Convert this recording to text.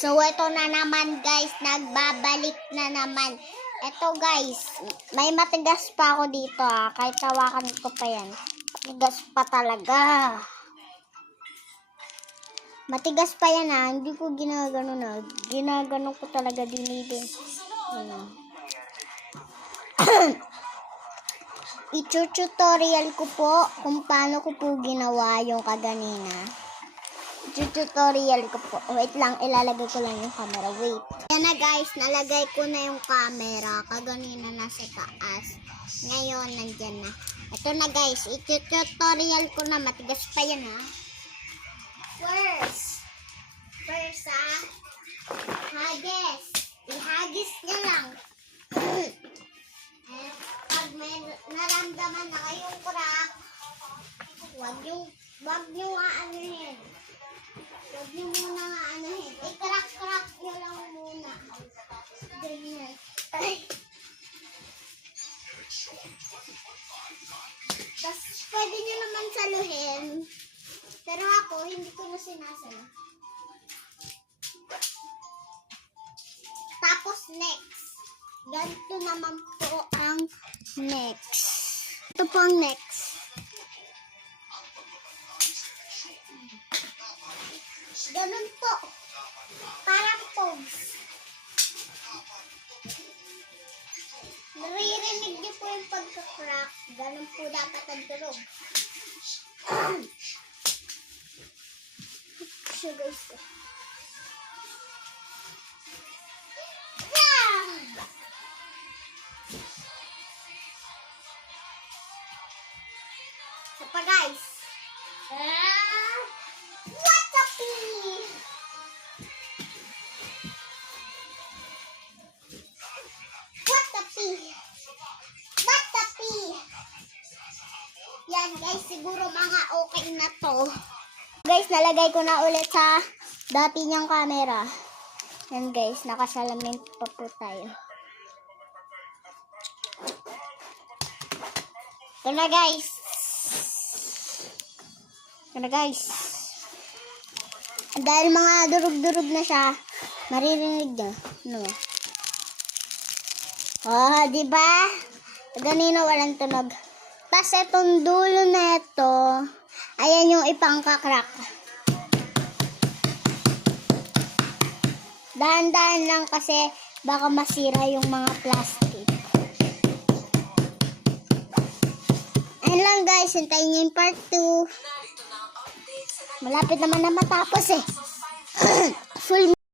So, ito na naman guys, nagbabalik na naman. Ito guys, may matigas pa ako dito kahit tawakan ko pa yan. Matigas pa talaga. Matigas pa yan hindi ko ginagano na. Ginagano ko talaga din. I-tutorial ko po kung paano ko po ginawa yung kaganina. Tutorial ko po. Wait lang, ilalagay ko lang yung camera. Wait. Yan na guys, nalagay ko na yung camera. Kaganina nasa taas. Ngayon, nandyan na. Ito na guys, i-tutorial ko na. Matigas pa yan First hagis. Ihagis niya lang. Pag may naramdaman na kayong crack, wag yung aanuhin. Huwag niyo muna aanuhin. I-crack niyo lang muna. Ganyan. Tapos, pwede niyo naman saluhin. Pero ako, hindi ko na sinasalo. Tapos, next. Ganito naman po ang next. Ito po ang next. Ganun po. Parang pose. Naririnig niyo po yung pagka-crack. Ganun po dapat ang tulog. So guys. So pa guys. What's up, Yan guys, siguro mga okay na to. Guys, nalagay ko na ulit sa dati niyang camera. Yan guys, nakasalamin pa po tayo. Ito na guys. Dahil mga durug-durug na siya, maririnig na. No. Oh, diba? Ganino walang tunog. Tapos itong dulo na ito, ayan yung ipangkakrak. Dahan-dahan lang kasi baka masira yung mga plastic. Ayan lang guys, hintayin nyo yung part 2. Malapit naman na matapos Full